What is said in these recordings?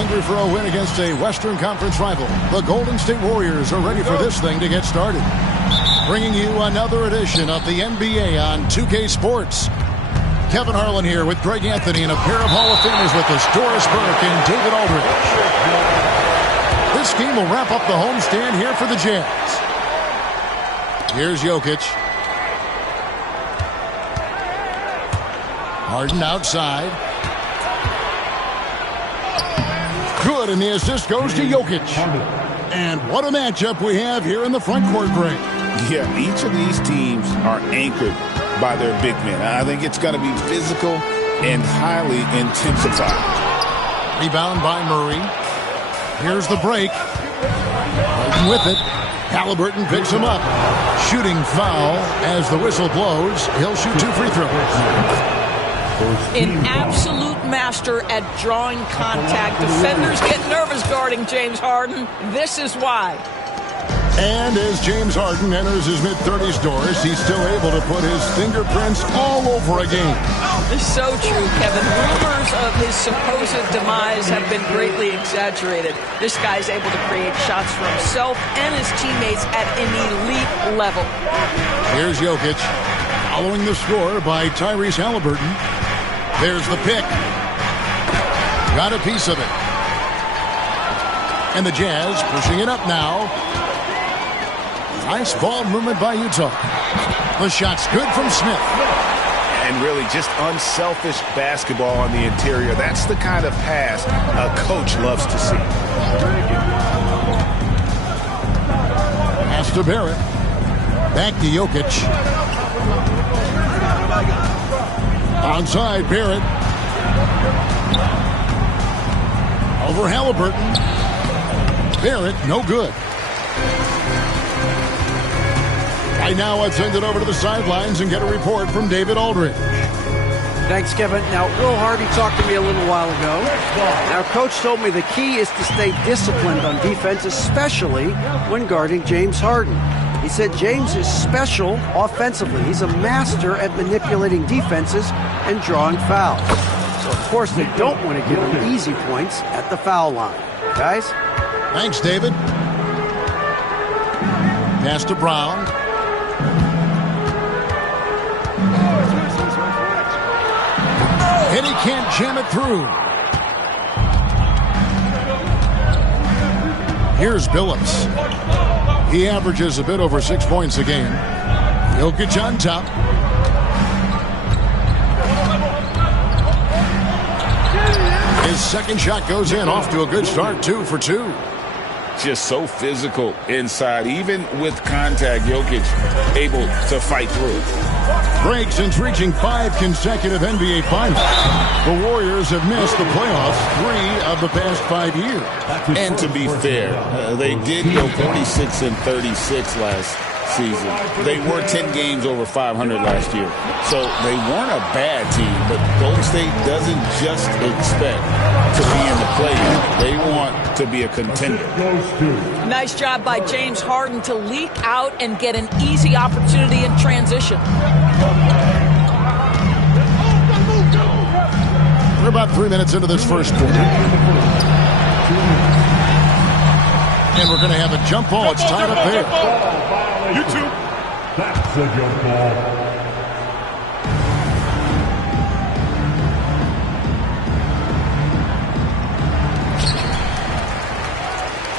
hungry for a win against a Western Conference rival. The Golden State Warriors are ready for this thing to get started. Bringing you another edition of the NBA on 2K Sports. Kevin Harlan here with Greg Anthony and a pair of Hall of Famers with us, Doris Burke and David Aldridge. This game will wrap up the homestand here for the Jazz. Here's Jokic. Harden outside. Good, and the assist goes to Jokic. And what a matchup we have here in the front court, Greg. Yeah, each of these teams are anchored by their big men. I think it's going to be physical and highly intensified. Rebound by Murray. Here's the break. Harden with it. Halliburton picks him up. Shooting foul as the whistle blows. He'll shoot 2 free throws. An absolute master at drawing contact. Defenders get nervous guarding James Harden. This is why. And as James Harden enters his mid-30s, Doris, he's still able to put his fingerprints all over a game. It's so true, Kevin. Rumors of his supposed demise have been greatly exaggerated. This guy's able to create shots for himself and his teammates at an elite level. Here's Jokic, following the score by Tyrese Halliburton. There's the pick. Got a piece of it. And the Jazz pushing it up now. Nice ball movement by Utah. The shot's good from Smith. And really just unselfish basketball on the interior. That's the kind of pass a coach loves to see. Pass to Barrett. Back to Jokic. Onside, Barrett. Over Halliburton. Barrett, no good. Right now, let's send it over to the sidelines and get a report from David Aldridge. Thanks, Kevin. Now, Will Hardy talked to me a little while ago. Our coach told me the key is to stay disciplined on defense, especially when guarding James Harden. He said James is special offensively. He's a master at manipulating defenses and drawing fouls. So, of course, they don't want to give him easy points at the foul line. Guys? Thanks, David. Pass to Brown. And he can't jam it through. Here's Billups. He averages a bit over 6 points a game. Jokic on top. His second shot goes in, off to a good start, 2 for 2. Just so physical inside. Even with contact, Jokic able to fight through. Greg, since reaching 5 consecutive NBA Finals, the Warriors have missed the playoffs 3 of the past 5 years. And to be fair, they did go 46-36 last season. They were 10 games over 500 last year. So they weren't a bad team, but Golden State doesn't just expect to be in the play-in. They want to be a contender. Nice job by James Harden to leak out and get an easy opportunity in transition. We're about 3 minutes into this first quarter. And we're going to have a jump ball. It's tied up there. You two. That's a jump ball.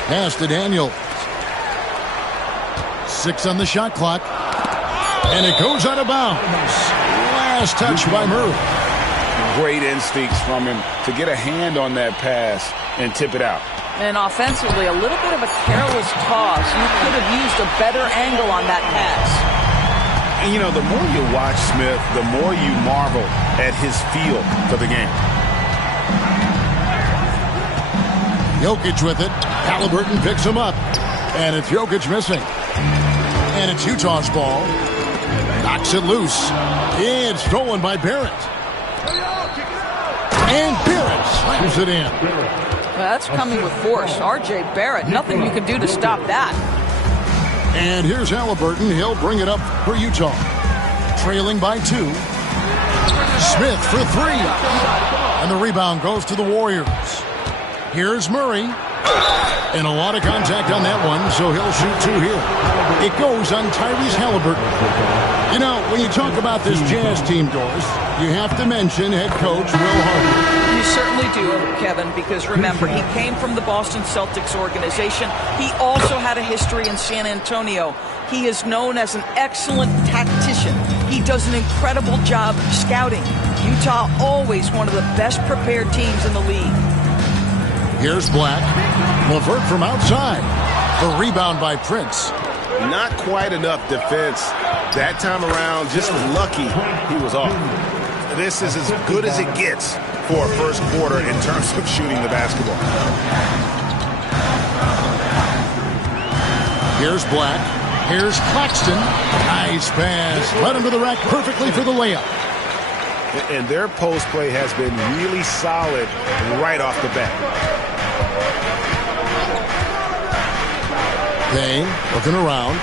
Pass to Daniel. 6 on the shot clock. And it goes out of bounds. Last touch by Murray. Great instincts from him to get a hand on that pass and tip it out. And offensively, a little bit of a careless toss. You could have used a better angle on that pass. And, you know, the more you watch Smith, the more you marvel at his feel for the game. Jokic with it. Halliburton picks him up. And it's Jokic missing. And it's Utah's ball. Knocks it loose. It's stolen by Barrett. And Barrett slams it in. That's coming with force. R.J. Barrett, nothing you can do to stop that. And here's Halliburton. He'll bring it up for Utah. Trailing by 2. Smith for 3. And the rebound goes to the Warriors. Here's Murray. And a lot of contact on that one, so he'll shoot 2 here. It goes on Tyrese Halliburton. You know, when you talk about this Jazz team, Doris, you have to mention head coach Will Hardy. You certainly do, Kevin, because remember, he came from the Boston Celtics organization. He also had a history in San Antonio. He is known as an excellent tactician. He does an incredible job scouting. Utah always one of the best prepared teams in the league. Here's Black. LeVert from outside. The rebound by Prince. Not quite enough defense that time around. Just lucky he was off. This is as good as it gets for a first quarter in terms of shooting the basketball. Here's Black. Here's Claxton. Nice pass. Led him to the rack perfectly for the layup. And their post play has been really solid right off the bat. Payne looking around.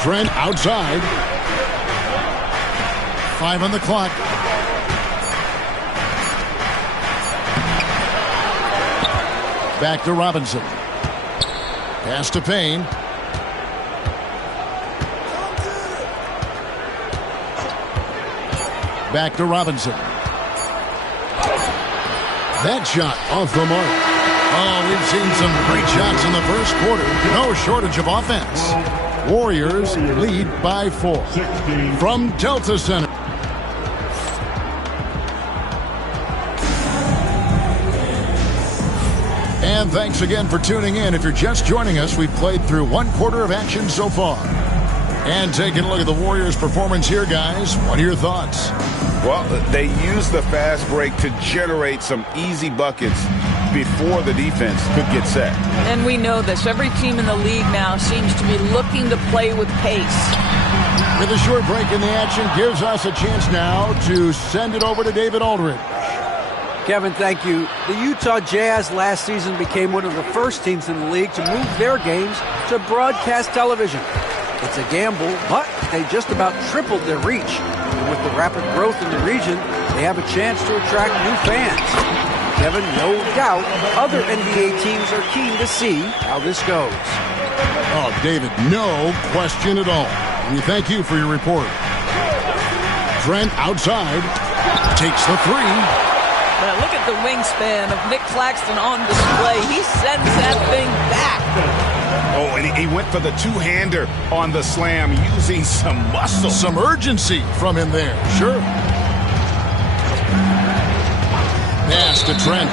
Trent outside. 5 on the clock. Back to Robinson. Pass to Payne. Back to Robinson. That shot off the mark. Oh, we've seen some great shots in the first quarter. No shortage of offense. Warriors lead by 4. From Delta Center. And thanks again for tuning in. If you're just joining us, we've played through 1 quarter of action so far. And taking a look at the Warriors' performance here, guys. What are your thoughts? Well, they used the fast break to generate some easy buckets before the defense could get set. And we know this. Every team in the league now seems to be looking to play with pace. With a short break in the action, gives us a chance now to send it over to David Aldridge. Kevin, thank you. The Utah Jazz last season became one of the first teams in the league to move their games to broadcast television. It's a gamble, but they just about tripled their reach. And with the rapid growth in the region, they have a chance to attract new fans. Kevin, no doubt, other NBA teams are keen to see how this goes. Oh, David, no question at all. We thank you for your report. Trent outside, takes the 3. But look at the wingspan of Nick Claxton on display. He sends that thing back. Oh, and he went for the two-hander on the slam, using some muscle. Some urgency from him there, sure. Pass to Trent.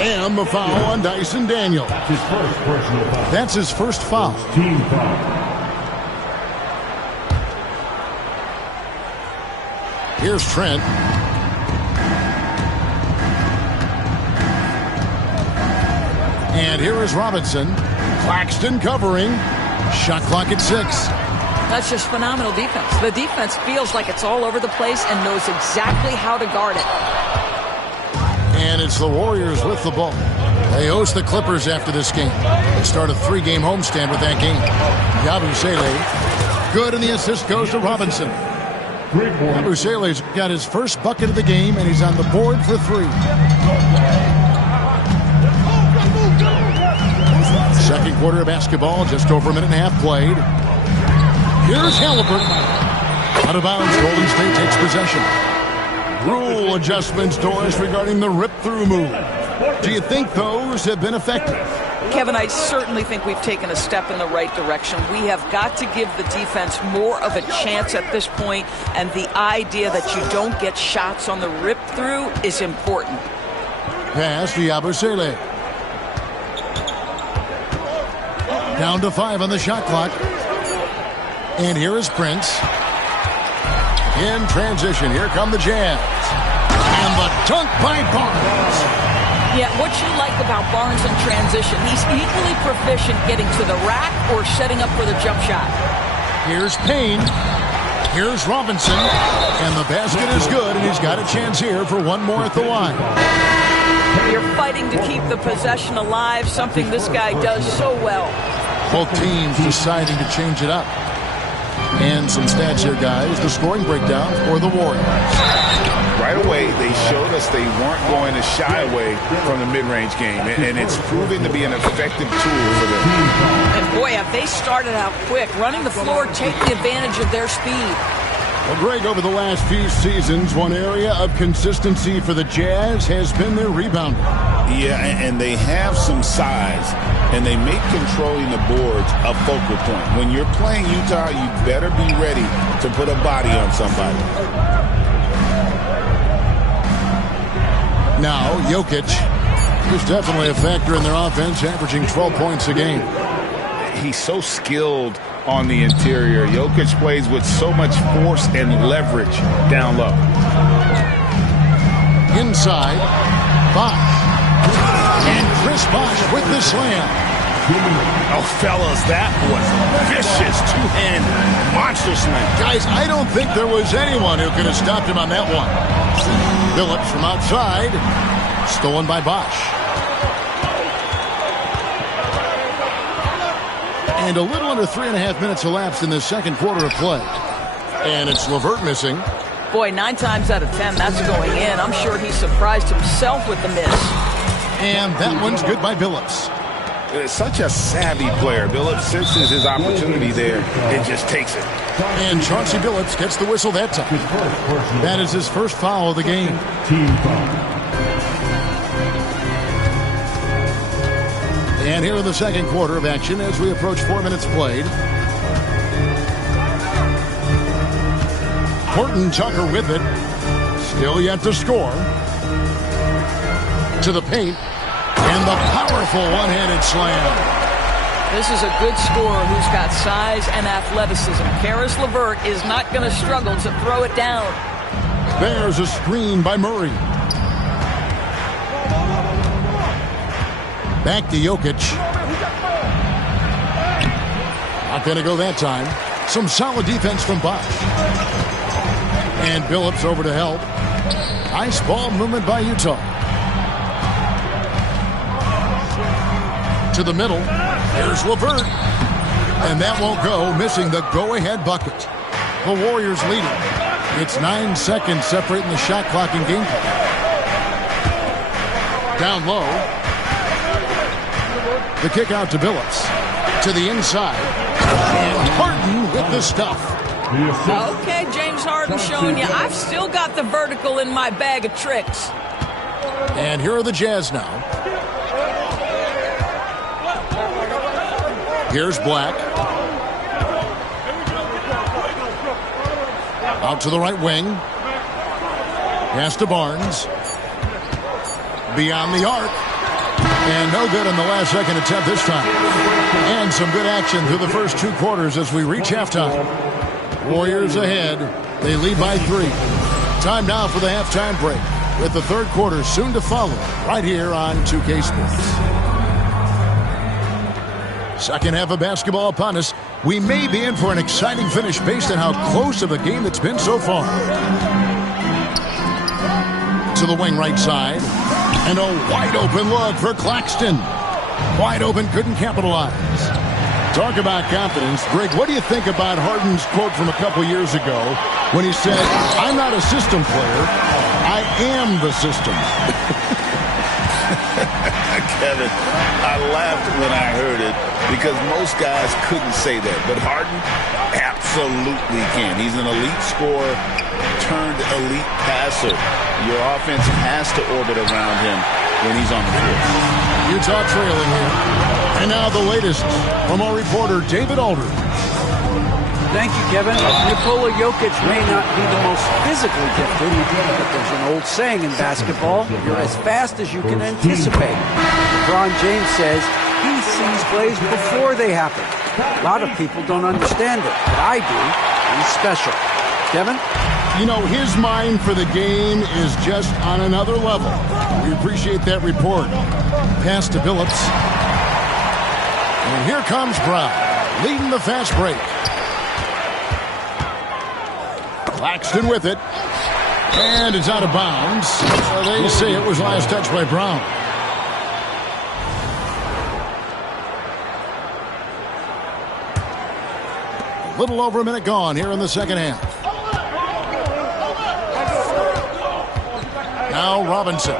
And the foul on Dyson Daniel. His first personal foul. That's his first foul. Team foul. Here's Trent. And here is Robinson. Claxton covering. Shot clock at 6. That's just phenomenal defense. The defense feels like it's all over the place and knows exactly how to guard it. And it's the Warriors with the ball. They host the Clippers after this game. They start a 3-game homestand with that game. Yabusele. Good, and the assist goes to Robinson. Yabusele's got his first bucket of the game, and he's on the board for 3. Second quarter of basketball, just over a minute and a half played. Here's Halliburton. Out of bounds, Golden State takes possession. Rule adjustments, Doris, regarding the rip-through move. Do you think those have been effective? Kevin, I certainly think we've taken a step in the right direction. We have got to give the defense more of a chance at this point, and the idea that you don't get shots on the rip-through is important. Pass to Yabusele. Down to 5 on the shot clock. And here is Prince. In transition, here come the Jazz. And the dunk by Barnes. Yeah, what you like about Barnes in transition, he's equally proficient getting to the rack or setting up for the jump shot. Here's Payne. Here's Robinson. And the basket is good, and he's got a chance here for one more at the line. You're fighting to keep the possession alive, something this guy does so well. Both teams deciding to change it up. And some stats here, guys. The scoring breakdown for the Warriors. us they weren't going to shy away from the mid-range game, and it's proving to be an effective tool for them. And boy, have they started out quick, running the floor, taking advantage of their speed. Well, Greg, over the last few seasons, one area of consistency for the Jazz has been their rebounding. Yeah, and they have some size, and they make controlling the boards a focal point. When you're playing Utah, you better be ready to put a body on somebody. Now, Jokic is definitely a factor in their offense, averaging 12 points a game. He's so skilled on the interior. Jokic plays with so much force and leverage down low. Inside, Bosh. And Chris Bosh with the slam. Oh, fellas, that was vicious two-hand monster slam. Guys, I don't think there was anyone who could have stopped him on that one. Phillips from outside, stolen by Bosh. And a little under 3.5 minutes elapsed in the second quarter of play. And it's LeVert missing. Boy, 9 times out of 10, that's going in. I'm sure he surprised himself with the miss. And that one's good by Billups. Such a savvy player. Billups senses his opportunity there and just takes it. And Chauncey Billups gets the whistle that time. That is his first foul of the game. Team foul. And here in the second quarter of action as we approach 4 minutes played. Horton Tucker with it. Still yet to score. To the paint. And the powerful one-handed slam. This is a good scorer who's got size and athleticism. Karis LeVert is not going to struggle to throw it down. There's a screen by Murray. Back to Jokic. Not going to go that time. Some solid defense from Bosh. And Billups over to help. Nice ball movement by Utah. To the middle. Here's LeVert. And that won't go, missing the go-ahead bucket. The Warriors leading. It's 9 seconds separating the shot clock and game clock. Down low. The kick out to Billups. To the inside. And Harden with the stuff. Okay, James Harden showing you, I've still got the vertical in my bag of tricks. And here are the Jazz now. Here's Black. Out to the right wing. Pass to Barnes. Beyond the arc. And no good on the last second attempt this time. And some good action through the first 2 quarters as we reach halftime. Warriors ahead. They lead by 3. Time now for the halftime break, with the third quarter soon to follow right here on 2K Sports. Second half of basketball upon us. We may be in for an exciting finish based on how close of a game it's been so far. To the wing right side. And a wide open look for Claxton. Wide open, couldn't capitalize. Talk about confidence. Greg, what do you think about Harden's quote from a couple years ago when he said, "I'm not a system player, I am the system"? Kevin, I laughed when I heard it because most guys couldn't say that. But Harden absolutely can. He's an elite scorer turned elite passer. Your offense has to orbit around him when he's on the floor. Utah trailing here. And now the latest from our reporter, David Aldridge. Thank you, Kevin. Nikola Jokic may not be the most physically gifted, but there's an old saying in basketball, you're as fast as you can anticipate. LeBron James says he sees plays before they happen. A lot of people don't understand it, but I do. He's special. Kevin? You know, his mind for the game is just on another level. We appreciate that report. Pass to Billups. And here comes Brown, leading the fast break. Claxton with it. And it's out of bounds. So they say it was last touched by Brown. A little over a minute gone here in the second half. Now Robinson.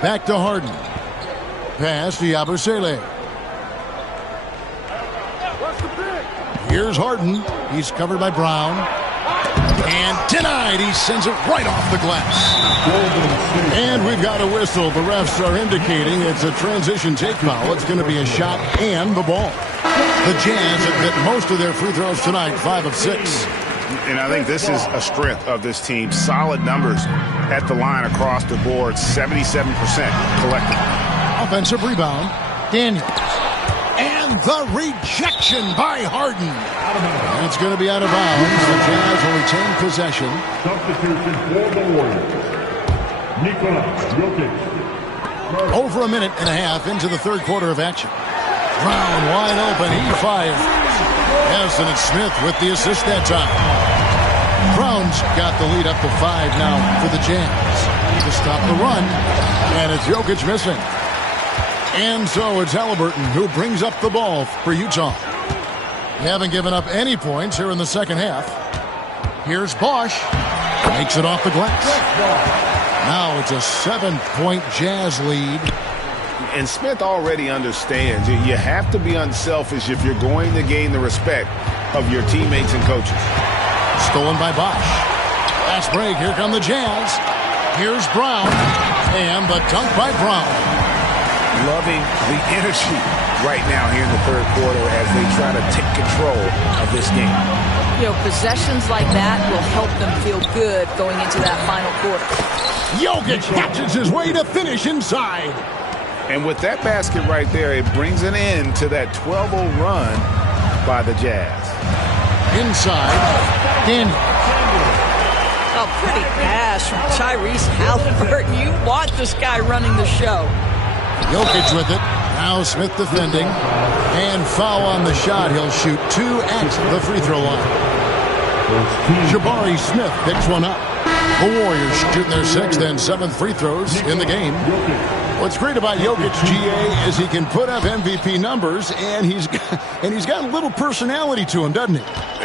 Back to Harden. Pass to Yabusele. Here's Harden. He's covered by Brown. And denied. He sends it right off the glass. And we've got a whistle. The refs are indicating it's a transition take foul. It's going to be a shot and the ball. The Jazz have hit most of their free throws tonight, 5 of 6. And I think this is a strength of this team. Solid numbers at the line across the board, 77% collected. Offensive rebound, Daniels. And the rejection by Harden. And it's going to be out of bounds. The Jazz will retain possession. Substitution for the Warriors. Nikola Jokic. Over a minute and a half into the third quarter of action. Brown wide open. He fires. Yes, and it's Smith with the assist that time. Brown's got the lead up to 5 now for the Jazz. To stop the run. And it's Jokic missing. And so it's Halliburton who brings up the ball for Utah. They haven't given up any points here in the second half. Here's Bosch. Makes it off the glass. Now it's a 7-point Jazz lead. And Smith already understands you have to be unselfish if you're going to gain the respect of your teammates and coaches. Stolen by Bosch. Fast break. Here come the Jazz. Here's Brown. And the dunk by Brown. Loving the energy right now here in the third quarter as they try to take control of this game. You know, possessions like that will help them feel good going into that final quarter. Jokic catches his way to finish inside. And with that basket right there, it brings an end to that 12-0 run by the Jazz. Inside, Daniels. A pretty pass from Tyrese Halliburton. You want this guy running the show. Jokic with it. Now Smith defending. And foul on the shot. He'll shoot 2 at the free throw line. Jabari Smith picks one up. The Warriors shooting their 6th and 7th free throws in the game. What's great about Jokic, GA, is he can put up MVP numbers, and he's got a little personality to him, doesn't he?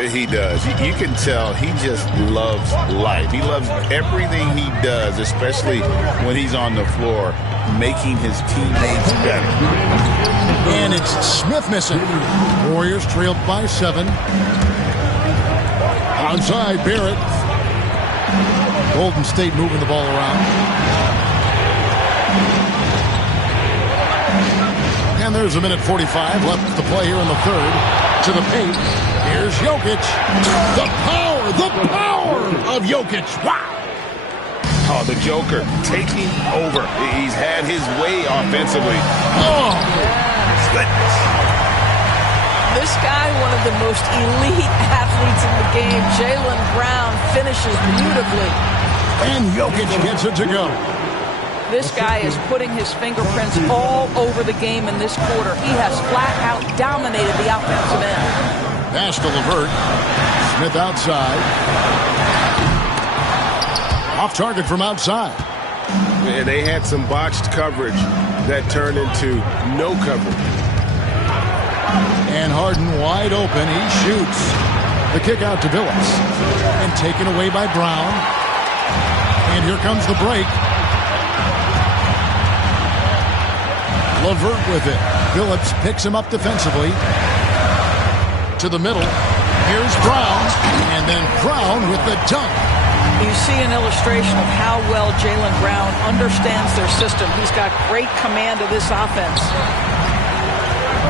He does. You can tell he just loves life. He loves everything he does, especially when he's on the floor, making his teammates better. And it's Smith missing. Warriors trailed by 7. Outside, Barrett. Golden State moving the ball around. And there's a minute 45 left to play here in the third. To the paint. Here's Jokic. The power of Jokic. Wow. Oh, the Joker taking over. He's had his way offensively. Oh, goodness. This guy, one of the most elite athletes in the game, Jaylen Brown, finishes beautifully. And Jokic gets it to go. This guy is putting his fingerprints all over the game in this quarter. He has flat out dominated the offensive end. Pass to LeVert. Smith outside. Off target from outside. And they had some botched coverage that turned into no coverage. And Harden wide open. He shoots. The kick out to Billups. And taken away by Brown. And here comes the break. LeVert with it. Billups picks him up defensively. To the middle. Here's Brown. And then Brown with the dunk. You see an illustration of how well Jaylen Brown understands their system. He's got great command of this offense.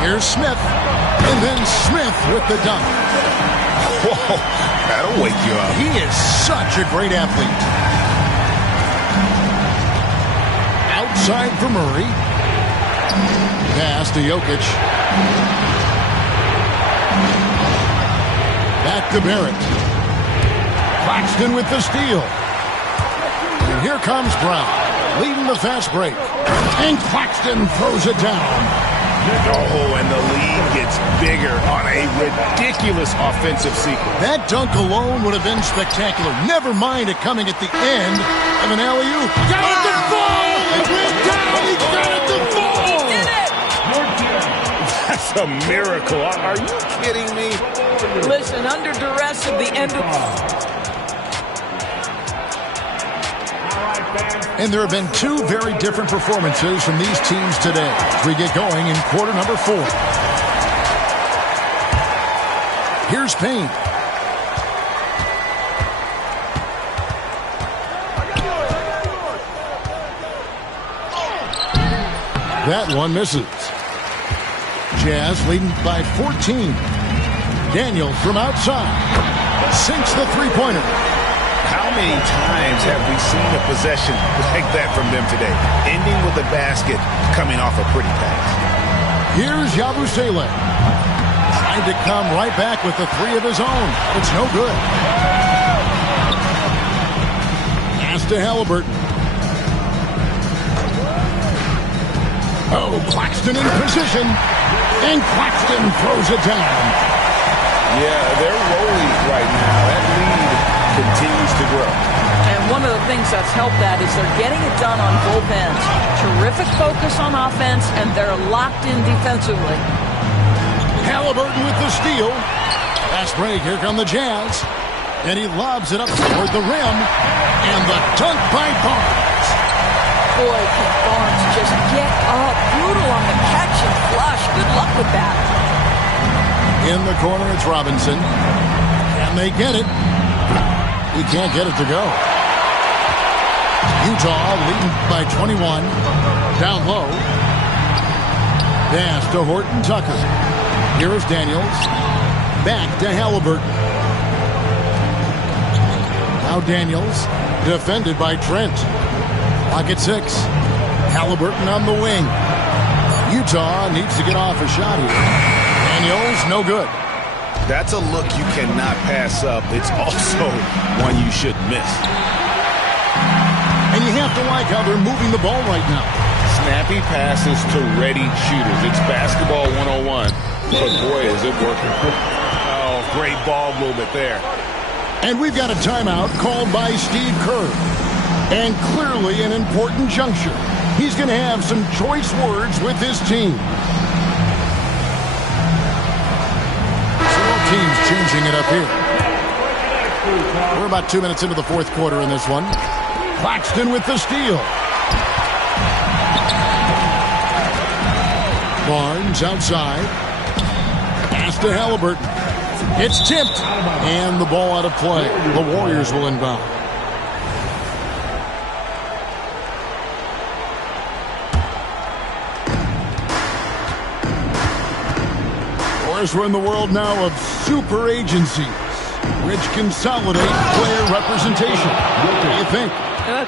Here's Smith. And then Smith with the dunk. Whoa, that'll wake you up. He is such a great athlete. Outside for Murray. Pass to Jokic. Back to Barrett. Claxton with the steal. And here comes Brown, leading the fast break. And Claxton throws it down. Oh, and the lead gets bigger on a ridiculous offensive sequence. That dunk alone would have been spectacular. Never mind it coming at the end of an alley-oop. Got it to fall! It went down! He got it to fall! He did it! That's a miracle. Are you kidding me? Listen, under duress at the end of... And there have been two very different performances from these teams today as we get going in quarter number 4. Here's Payne. That one misses. Jazz leading by 14. Daniels from outside sinks the three-pointer. How many times have we seen a possession like that from them today? Ending with a basket, coming off a pretty pass. Here's Yabusele. Trying to come right back with the three of his own. It's no good. Pass to Halliburton. Oh, Claxton in position. And Claxton throws it down. Yeah, they're rolling right now. That lead continues to grow. And one of the things that's helped that is they're getting it done on both ends. Terrific focus on offense, and they're locked in defensively. Halliburton with the steal. Fast break. Here come the Jazz. And he lobs it up toward the rim. And the dunk by Barnes. Boy, can Barnes just get up. Brutal on the catch and flush. Good luck with that. In the corner, it's Robinson. And they get it. He can't get it to go. Utah leading by 21. Down low. Pass to Horton Tucker. Here is Daniels. Back to Halliburton. Now Daniels. Defended by Trent. Clock at 6. Halliburton on the wing. Utah needs to get off a shot here. Daniels, no good. That's a look you cannot pass up. It's also one you shouldn't miss. And you have to like how they're moving the ball right now. Snappy passes to ready shooters. It's basketball 101. But boy, is it working. Oh, great ball movement there. And we've got a timeout called by Steve Kerr. And clearly an important juncture. He's going to have some choice words with his team. Several teams changing it up here. We're about 2 minutes into the fourth quarter in this one. Claxton with the steal. Barnes outside. Pass to Halliburton. It's tipped. And the ball out of play. The Warriors will inbound. We're in the world now of super agencies, which consolidate player representation. What do you think?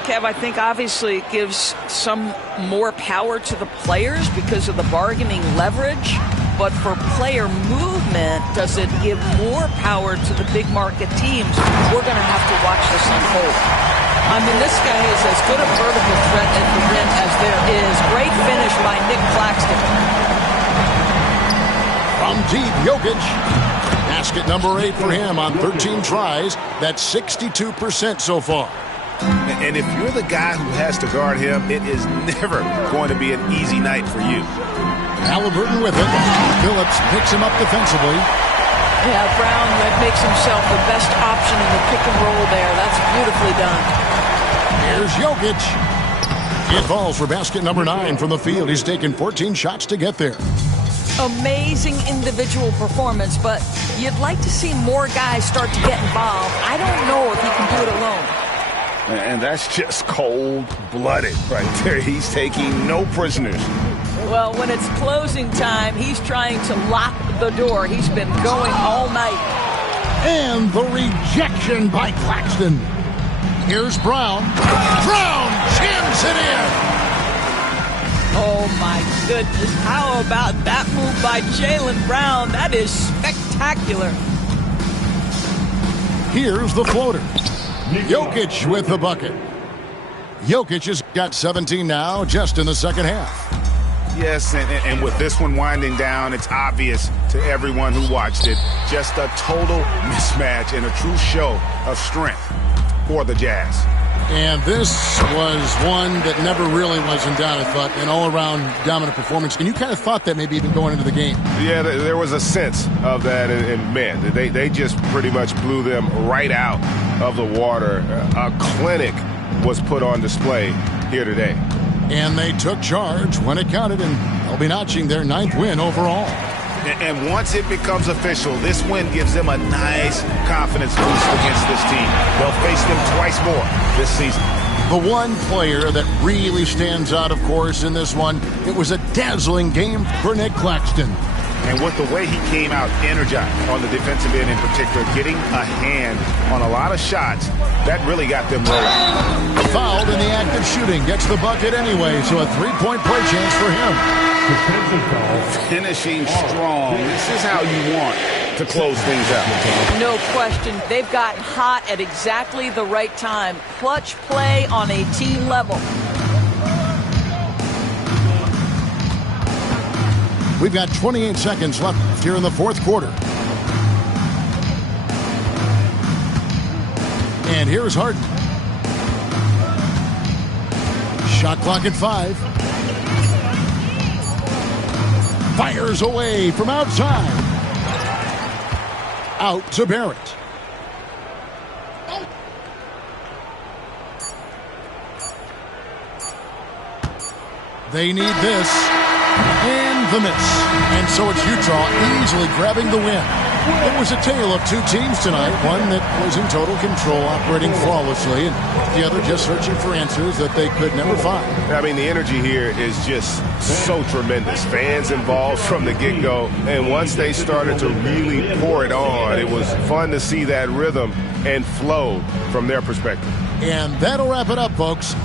Kev, I think obviously it gives some more power to the players because of the bargaining leverage. But for player movement, does it give more power to the big market teams? We're going to have to watch this unfold. I mean, this guy is as good a vertical threat at the rim as there is. Great finish by Nick Claxton. From deep, Jokic. Basket number 8 for him on 13 tries. That's 62% so far. And if you're the guy who has to guard him, it is never going to be an easy night for you. Halliburton with it. Phillips picks him up defensively. Yeah, Brown makes himself the best option in the pick and roll there. That's beautifully done. Here's Jokic. It falls for basket number 9 from the field. He's taken 14 shots to get there. Amazing individual performance, but you'd like to see more guys start to get involved. I don't know if he can do it alone. And that's just cold-blooded right there. He's taking no prisoners. Well, when it's closing time, he's trying to lock the door. He's been going all night. And the rejection by Claxton. Here's Brown. Brown jams it in. Oh, my goodness. How about that move by Jaylen Brown? That is spectacular. Here's the floater. Jokic with the bucket. Jokic has got 17 now just in the second half. Yes, and with this one winding down, it's obvious to everyone who watched it. Just a total mismatch and a true show of strength for the Jazz. And this was one that never really was in doubt, I thought, an all-around dominant performance. And you kind of thought that maybe even going into the game. Yeah, there was a sense of that, and man, they just pretty much blew them right out of the water. A clinic was put on display here today. And they took charge when it counted, and they'll be notching their 9th win overall. And once it becomes official, this win gives them a nice confidence boost against this team. They'll face them twice more this season. The one player that really stands out, of course, in this one, it was a dazzling game for Nick Claxton. And with the way he came out energized on the defensive end in particular, getting a hand on a lot of shots, that really got them rolling. Fouled in the act of shooting, gets the bucket anyway, so a 3-point play chance for him. Finishing strong. This is how you want to close things out. No question. They've gotten hot at exactly the right time. Clutch play on a team level. We've got 28 seconds left here in the 4th quarter. And here's Harden. Shot clock at 5. Fires away from outside. Out to Barrett. They need this. And the miss. And so it's Utah easily grabbing the win. It was a tale of two teams tonight. One that was in total control, operating flawlessly, and the other just searching for answers that they could never find. I mean, the energy here is just so tremendous. Fans involved from the get-go. And once they started to really pour it on, it was fun to see that rhythm and flow from their perspective. And that'll wrap it up, folks.